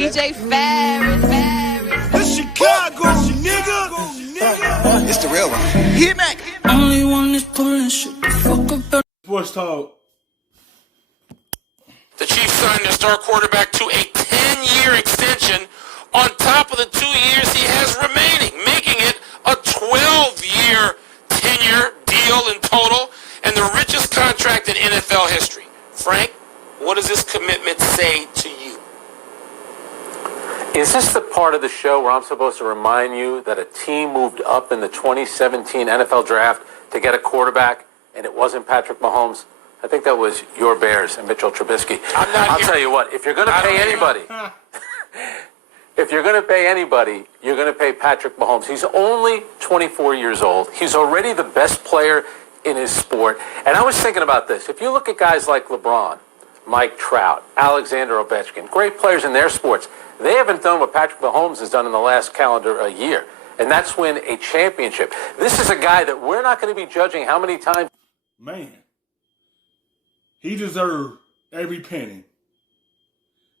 DJ Ferris. The Chicago, nigga. It's the real one. Hit me. Only one is pulling shit the fuck up. Sports talk. The Chiefs signed their star quarterback to a 10-year extension on top of the 2 years he has remaining, making it a 12-year tenure deal in total and the richest contract in NFL history. Frank, what does this commitment say to you? Is this the part of the show where I'm supposed to remind you that a team moved up in the 2017 NFL draft to get a quarterback and it wasn't Patrick Mahomes? I think that was your Bears and Mitchell Trubisky. I'll tell you what, if you're going to pay anybody, if you're going to pay anybody, you're going to pay Patrick Mahomes. He's only 24 years old. He's already the best player in his sport. And I was thinking about this. If you look at guys like LeBron, Mike Trout, Alexander Ovechkin, great players in their sports, they haven't done what Patrick Mahomes has done in the last calendar year. And that's win a championship. This is a guy that we're not going to be judging how many times. Man, he deserved every penny.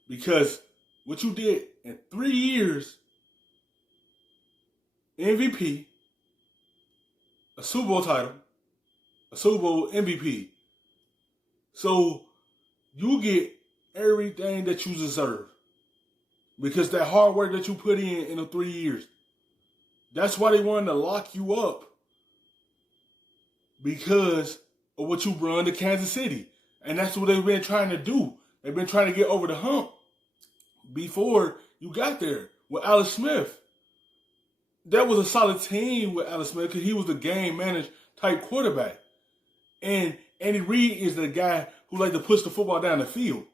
Because what you did in 3 years, MVP, a Super Bowl title, a Super Bowl MVP. So you get everything that you deserve. Because that hard work that you put in the 3 years. That's why they wanted to lock you up. Because of what you brought to Kansas City. And that's what they've been trying to do. They've been trying to get over the hump before you got there with Alex Smith. That was a solid team with Alex Smith because he was the game manager type quarterback. And Andy Reid is the guy who liked to push the football down the field.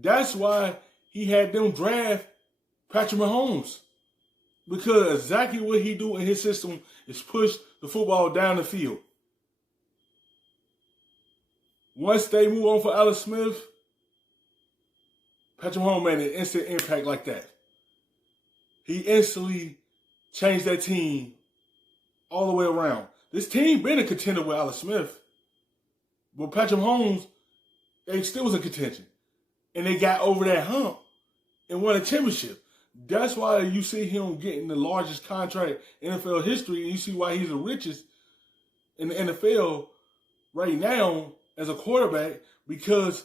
That's why he had them draft Patrick Mahomes. Because exactly what he do in his system is push the football down the field. Once they move on for Alex Smith, Patrick Mahomes made an instant impact like that. He instantly changed that team all the way around. This team been a contender with Alex Smith. But Patrick Mahomes, they still was in contention. And they got over that hump and won a championship. That's why you see him getting the largest contract in NFL history. And you see why he's the richest in the NFL right now as a quarterback because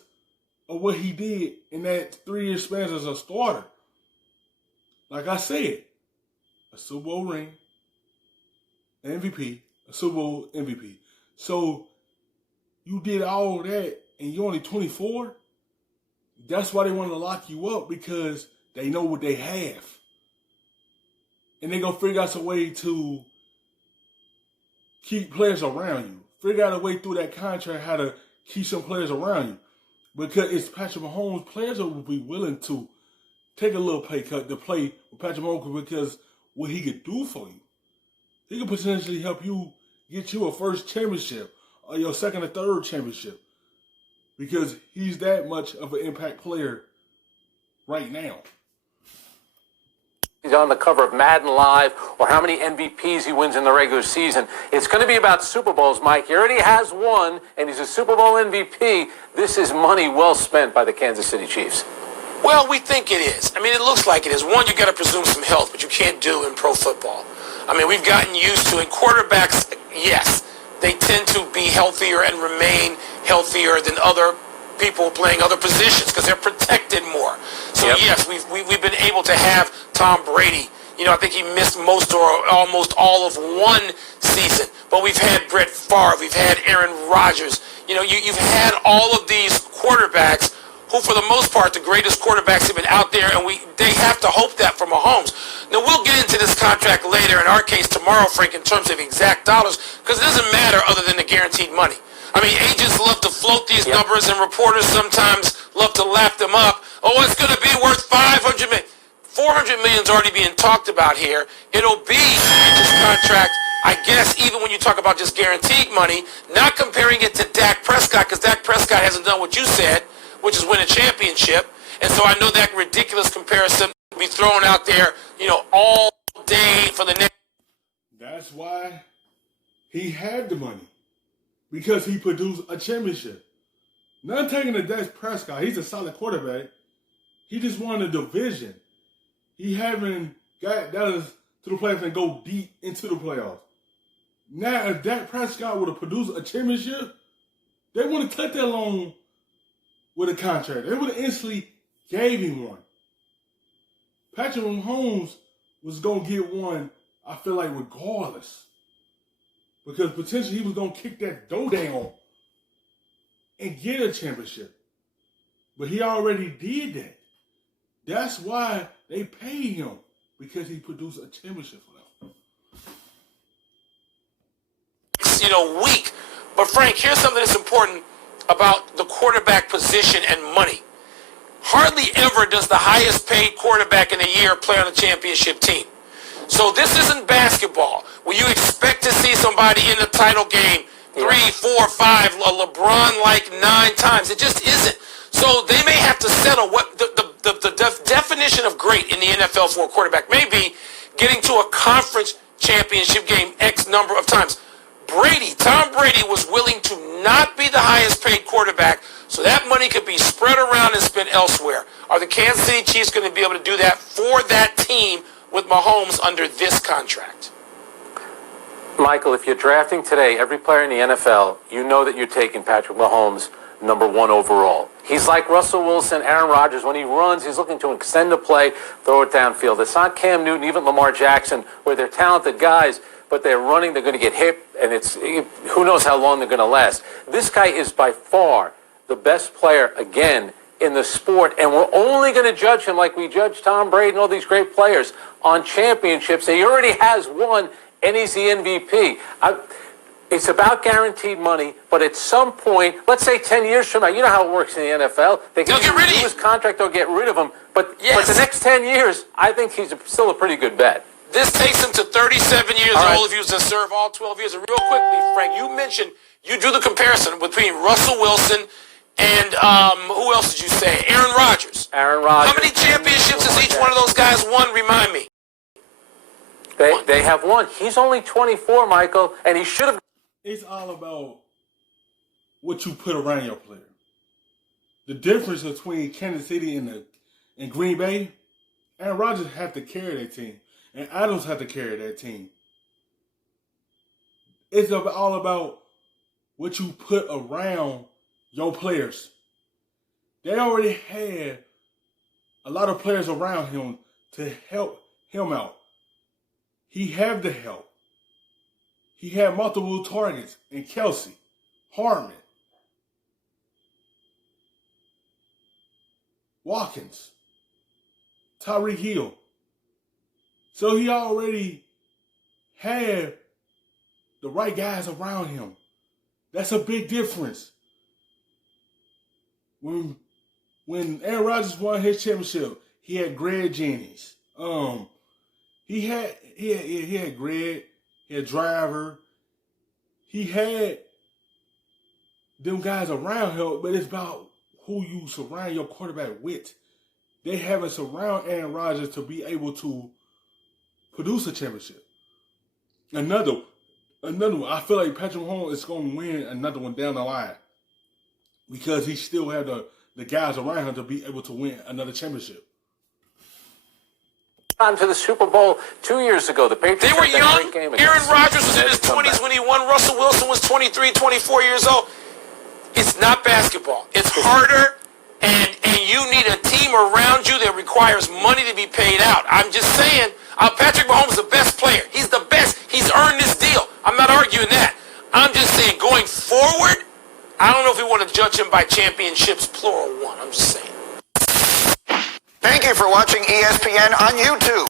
of what he did in that 3 year span as a starter. Like I said, a Super Bowl ring, an MVP, a Super Bowl MVP. So you did all that and you're only 24? That's why they want to lock you up because they know what they have. And they're going to figure out some way to keep players around you. Figure out a way through that contract how to keep some players around you. Because it's Patrick Mahomes, players will be willing to take a little pay cut to play with Patrick Mahomes because what he could do for you. He could potentially help you get you a first championship or your second or third championship. Because he's that much of an impact player right now. He's on the cover of Madden Live, or how many MVPs he wins in the regular season. It's going to be about Super Bowls, Mike. He already has one, and he's a Super Bowl MVP. This is money well spent by the Kansas City Chiefs. Well, we think it is. I mean, it looks like it is. One, you got to presume some health, but you can't do in pro football. I mean, we've gotten used to it. Quarterbacks, yes, they tend to be healthier and remain healthier than other people playing other positions because they're protected more. So yes, we've been able to have Tom Brady. You know, I think he missed most or almost all of one season. But we've had Brett Favre, we've had Aaron Rodgers. You know, you've had all of these quarterbacks who, for the most part, the greatest quarterbacks have been out there, and they have to hope that for Mahomes. Now, we'll get into this contract later, in our case tomorrow, Frank, in terms of exact dollars, because it doesn't matter other than the guaranteed money. I mean, agents love to float these numbers, and reporters sometimes love to laugh them up. Oh, it's going to be worth $500 million. $400 million is already being talked about here. It'll be this contract, I guess, even when you talk about just guaranteed money, not comparing it to Dak Prescott, because Dak Prescott hasn't done what you said, which is win a championship. And so I know that ridiculous comparison will be thrown out there, you know, all day for the next. That's why he had the money. Because he produced a championship. Not taking the Dak Prescott. He's a solid quarterback. He just won the division. He haven't got us to the playoffs and go deep into the playoffs. Now, if Dak Prescott would have produced a championship, they wouldn't have took that long with a contract. They would have instantly gave him one. Patrick Mahomes was going to get one, I feel like, regardless. Because potentially he was going to kick that door down and get a championship. But he already did that. That's why they paid him, because he produced a championship for them. Weak. But Frank, here's something that's important about the quarterback position and money. Hardly ever does the highest paid quarterback in a year play on a championship team. So this isn't basketball where you expect to see somebody in the title game 3, 4, 5, a LeBron like 9 times. It just isn't. So they may have to settle what the definition of great in the NFL for a quarterback may be getting to a conference championship game X number of times. Tom Brady was willing to not be the highest paid quarterback so that money could be spread around and spent elsewhere. Are the Kansas City Chiefs going to be able to do that for that team with Mahomes under this contract? Michael, if you're drafting today, every player in the NFL, you know that you're taking Patrick Mahomes number 1 overall. He's like Russell Wilson, Aaron Rodgers. When he runs, he's looking to extend the play, throw it downfield. It's not Cam Newton, even Lamar Jackson, where they're talented guys, but they're running, they're going to get hit, and who knows how long they're going to last. This guy is by far the best player, again, in the sport, and we're only going to judge him like we judge Tom Brady and all these great players on championships. He already has one, and he's the MVP. It's about guaranteed money, but at some point, let's say 10 years from now, you know how it works in the NFL. They can get rid of his contract or get rid of him. But the next 10 years, I think he's still a pretty good bet. This takes him to 37 years old if he was to serve all 12 years. And real quickly, Frank, you mentioned, you drew the comparison between Russell Wilson and who else did you say? Aaron Rodgers. Aaron Rodgers. How many championships has each one of those guys won? Remind me. They have won. He's only 24, Michael, and he should have. It's all about what you put around your player. The difference between Kansas City and Green Bay, Aaron Rodgers have to carry that team, and Adams have to carry that team. It's all about what you put around your players. They already had a lot of players around him to help him out. He had the help. He had multiple targets in Kelsey, Harmon, Watkins, Tyreek Hill. So he already had the right guys around him. That's a big difference. When Aaron Rodgers won his championship, he had Greg Jennings. He had Greg. He had Driver. He had them guys around him, but it's about who you surround your quarterback with. They haven't surrounded Aaron Rodgers to be able to produce a championship. Another one. I feel like Patrick Mahomes is going to win another one down the line because he still had the guys around him to be able to win another championship. On to the Super Bowl 2 years ago. The Patriots They were had that young. great game Aaron against Rodgers was in his Come 20s back. when he won. Russell Wilson was 23, 24 years old. It's not basketball. It's harder, and you need a team around you that requires money to be paid out. I'm just saying, Patrick Mahomes is the best player. He's the best. He's earned this deal. I'm not arguing that. I'm just saying, going forward, I don't know if we want to judge him by championships, plural one. I'm just saying. Thank you for watching ESPN on YouTube.